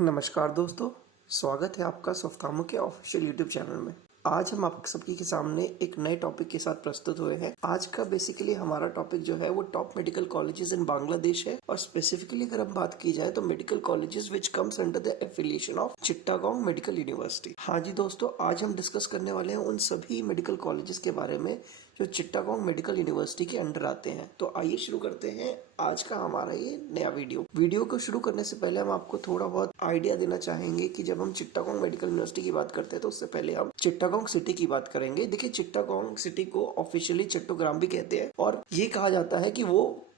नमस्कार दोस्तों, स्वागत है आपका सोफकामो के ऑफिशियल यूट्यूब चैनल में। आज हम आप सबकी के सामने एक नए टॉपिक के साथ प्रस्तुत हुए हैं। आज का बेसिकली हमारा टॉपिक जो है वो top medical colleges in Bangladesh है और स्पेसिफिकली अगर हम बात की जाए तो medical colleges which comes under the affiliation of Chittagong medical university. हाँ जी दोस्तों, आज हम डिस्कस करने वाले हैं उन सभी मेडिकल कॉलेजेस के बारे में जो चिट्टागोंग मेडिकल यूनिवर्सिटी के अंडर आते हैं। तो आइए शुरू करते हैं आज का हमारा ये नया वीडियो को शुरू करने से पहले हम आपको थोड़ा बहुत आइडिया देना चाहेंगे कि जब हम चिट्टागोंग मेडिकल यूनिवर्सिटी की बात करते हैं तो उससे पहले हम चिट्टागोंग सिटी की बात करेंगे। देखिए, चिट्टागोंग सिटी को ऑफिशियली चट्टोग्राम भी कहते हैं और ये कहा जाता है कि वो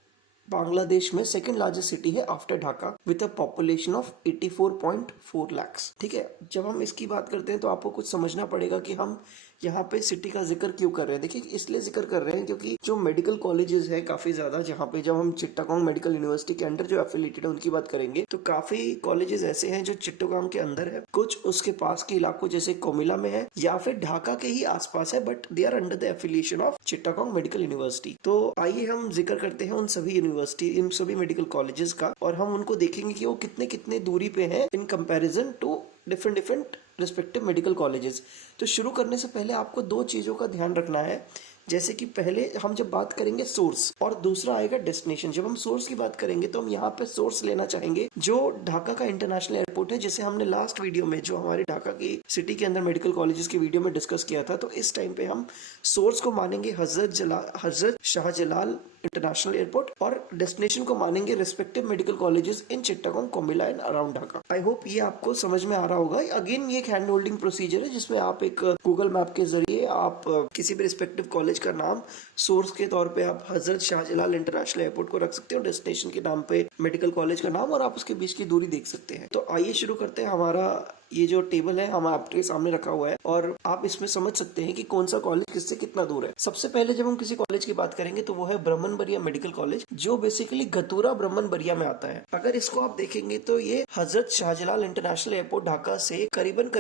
बांग्लादेश में सेकंड लार्जेस्ट सिटी है after Dhaka with a population of 84.4 lakh. ठीक है, जब हम इसकी बात करते हैं तो आपको कुछ समझना पड़ेगा कि हम यहाँ पे सिटी का जिक्र क्यों कर रहे हैं। देखिए, इसलिए जिक्र कर रहे हैं क्योंकि जो मेडिकल कॉलेजेस है काफी ज्यादा, जहाँ पे जब हम चिट्टागोंग मेडिकल यूनिवर्सिटी के अंडर जो एफिलिएटेड है उनकी बात करेंगे तो काफी कॉलेजेस ऐसे हैं जो चिट्टागोंग के अंदर है, कुछ उसके पास के इलाकों जैसे कोमिला में है या फिर ढाका के ही आसपास है, but they are under the affiliation of Chittagong medical university. तो आइए हम जिक्र करते हैं उन सभी यूनिवर्सिटी, इन सभी मेडिकल कॉलेजेस का, और हम उनको देखेंगे कि वो कितने कितने दूरी पे हैं in comparison to different respective medical colleges. तो शुरू करने से पहले आपको दो चीजों का ध्यान रखना है, जैसे कि पहले हम जब बात करेंगे सोर्स और दूसरा आएगा डेस्टिनेशन। जब हम सोर्स की बात करेंगे तो हम यहाँ पे सोर्स लेना चाहेंगे जो ढाका का इंटरनेशनल एयरपोर्ट है, जिसे हमने लास्ट वीडियो में जो हमारे ढाका की सिटी के अंदर मेडिकल कॉलेजेस की वीडियो में डिस्कस किया था। तो इस टाइम पे हम सोर्स को मानेंगे हजरत शाहजलाल इंटरनेशनल एयरपोर्ट और डेस्टिनेशन को मानेंगे respective medical colleges in Chittagong, Comilla and around Dhaka. I hope ये आपको समझ में आ रहा होगा। अगेन ये एक हैंड होल्डिंग प्रोसीजर है जिसमें आप एक गूगल मैप के जरिए आप किसी भी रिस्पेक्टिव कॉलेज का नाम सोर्स के तौर पे आप हजरत शाहजलाल इंटरनेशनल एयरपोर्ट को रख सकते हो, डेस्टिनेशन के नाम पे मेडिकल कॉलेज का नाम, और आप उसके बीच की दूरी देख सकते हैं। तो आइए शुरू करते हैं। हमारा ये जो टेबल है हम आपके सामने रखा हुआ है और आप इसमें समझ सकते हैं कि कौन सा कॉलेज किससे कितना दूर है। सबसे पहले जब हम किसी कॉलेज की बात करेंगे तो वो है ब्राह्मणबरिया मेडिकल कॉलेज, जो बेसिकली गतूरा ब्राह्मणबरिया में आता है। अगर इसको आप देखेंगे तो ये हजरत शाहजलाल इंटरनेशनल एयरपोर्ट ढाका से करीबन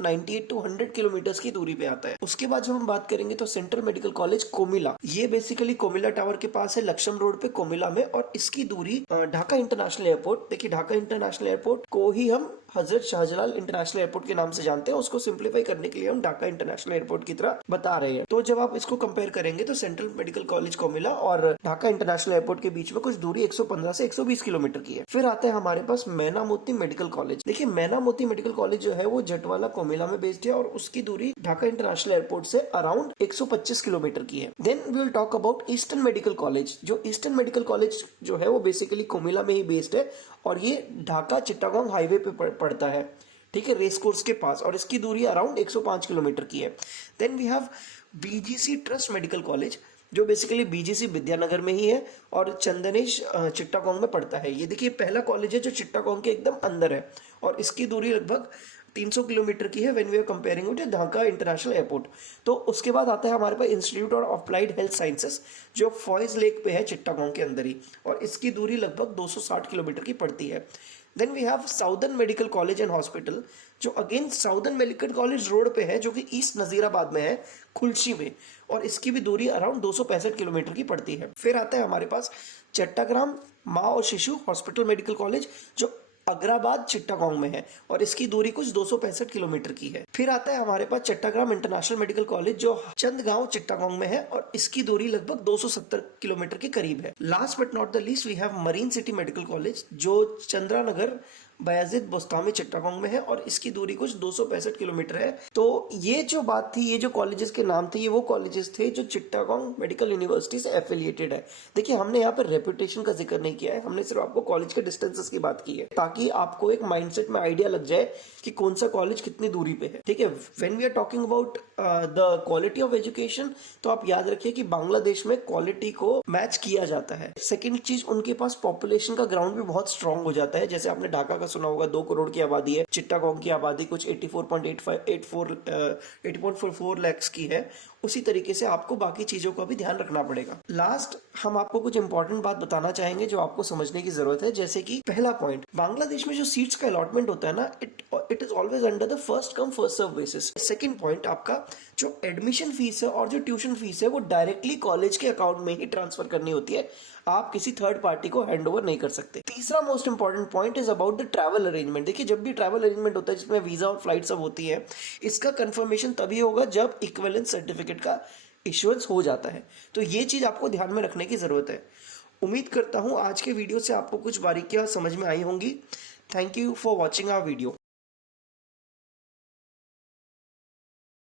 98 to 100 किलोमीटर की दूरी पे आता है। उसके बाद जब हम बात करेंगे तो सेंट्रल मेडिकल कॉलेज कोमिला, ये बेसिकली कोमिला टावर के पास है, लक्ष्म रोड पे कोमिला में, और इसकी दूरी ढाका इंटरनेशनल एयरपोर्ट, देखिए ढाका इंटरनेशनल एयरपोर्ट को ही हम हजरत शाहजलाल इंटरनेशनल एयरपोर्ट के नाम से जानते हैं, उसको सिंप्लीफाई करने के लिए हम ढाका इंटरनेशनल एयरपोर्ट की तरह बता रहे हैं। तो जब आप इसको कंपेयर करेंगे तो सेंट्रल मेडिकल कॉलेज कोमिला और ढाका इंटरनेशनल एयरपोर्ट के बीच में कुछ दूरी 115 से 120 किलोमीटर की है। फिर आता है हमारे पास मैना मोती मेडिकल कॉलेज। देखिए, मैना मोती मेडिकल कॉलेज जो है वो जटवाला कोमिला में बेस्ड है और उसकी दूरी ढाका इंटरनेशनल एयरपोर्ट से अराउंड 125 किलोमीटर की है। Then we will talk about Eastern Medical College. जो ईस्टर्न मेडिकल कॉलेज जो है वो बेसिकली कोमिला में ही बेस्ड है और ये ढाका चिट्टागोंग हाईवे पे पड़ता है, ठीक है, रेस कोर्स के पास, और इसकी दूरी अराउंड 105 किलोमीटर की है। Then we have BGC Trust Medical College, जो बेसिकली बीजीसी विद्यानगर में ही है और चंदनेश चिट्टागोंग में पड़ता है। ये देखिए पहला कॉलेज है जो चिट्टागोंग के एकदम अंदर है और इसकी दूरी लगभग 300 किलोमीटर की है when we are comparing with Dhaka international airport. तो उसके बाद आता है हमारे पास Institute of Applied Health Sciences, जो फॉयज लेक पे है चिट्टागोंग के अंदर ही, और इसकी दूरी लगभग 260 किलोमीटर की पड़ती है। Then we have Southern Medical College and Hospital, जो again Southern Medical College Road पे है, जो कि ईस्ट नजीराबाद में है, खुलशी में, और इसकी भी दूरी अराउंड 265 किलोमीटर की पड़ती है। फिर आता है हमारे पास चट्टाग्राम माँ और शिशु हॉस्पिटल मेडिकल कॉलेज, जो अग्राबाद चिट्टागोंग में है और इसकी दूरी कुछ 265 किलोमीटर की है। फिर आता है हमारे पास चट्टाग्राम इंटरनेशनल मेडिकल कॉलेज, जो चंदगांव चिट्टागोंग में है और इसकी दूरी लगभग 270 किलोमीटर के करीब है। Last but not the least we have Marine City Medical College, जो चंद्रानगर बयाजिद बोस्तामी चिट्टागोंग में है और इसकी दूरी कुछ 265 किलोमीटर है। तो ये जो बात थी, ये जो कॉलेजेस के नाम थे, ये वो कॉलेजेस थे जो चिट्टागोंग मेडिकल यूनिवर्सिटी से एफिलिएटेड है। देखिए, हमने यहाँ पर रेपुटेशन का जिक्र नहीं किया है, हमने सिर्फ आपको कॉलेज के डिस्टेंसेस की बात की है ताकि आपको एक माइंडसेट में आइडिया लग जाए कि कौन सा कॉलेज कितनी दूरी पे है। ठीक है, when we are talking about the quality of education, तो आप याद रखिए कि बांग्लादेश में क्वालिटी को मैच किया जाता है। सेकेंड चीज, उनके पास पॉपुलेशन का ग्राउंड भी बहुत स्ट्रांग हो जाता है। जैसे आपने ढाका सुना होगा, 2 करोड़ की आबादी है, चिट्टागोंग की आबादी कुछ 80.44 लाख की है। उसी तरीके से आपको बाकी चीजों का भी ध्यान रखना पड़ेगा। लास्ट हम आपको कुछ इंपॉर्टेंट बात बताना चाहेंगे जो आपको समझने की जरूरत है, जैसे कि पहला पॉइंट, बांग्लादेश में जो सीट्स का अलॉटमेंट होता है ना, it is always under the first come first serve basis. Second point, आपका जो एडमिशन फीस है और जो ट्यूशन फीस है वो डायरेक्टली कॉलेज के अकाउंट में ही ट्रांसफर करनी होती है। आप किसी थर्ड पार्टी को हैंड ओवर नहीं कर सकते। तीसरा most important point is about the travel arrangement. देखिए, जब भी ट्रैवल अरेंजमेंट होता है जिसमें वीजा और फ्लाइट सब होती है, इसका कंफर्मेशन तभी होगा जब इक्विवेलेंस सर्टिफिकेट का इश्यूएंस हो जाता है। तो ये चीज आपको ध्यान में रखने की जरूरत है। उम्मीद करता हूं आज के वीडियो से आपको कुछ बारीकियां समझ में आई होंगी। Thank you for watching our video.